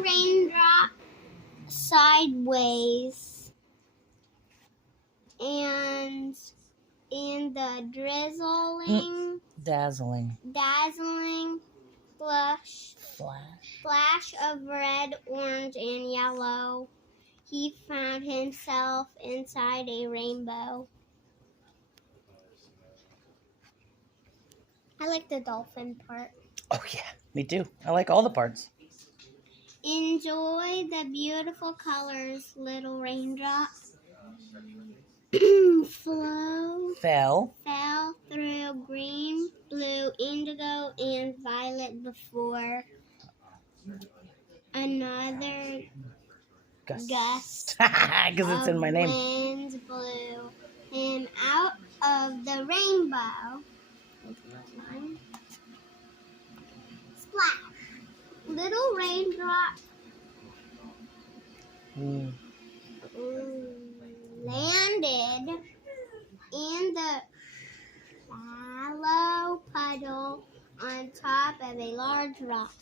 little raindrop sideways, and the drizzling, dazzling flash of red, orange, and yellow, he found himself inside a rainbow. I like the dolphin part. Oh yeah, me too. I like all the parts. Enjoy the beautiful colors, little raindrop. Fell through green, blue, indigo, and violet before another gust Because it's in my name. wind blew him out of the rainbow. Splash! Little raindrop landed in the shallow puddle on top of a large rock.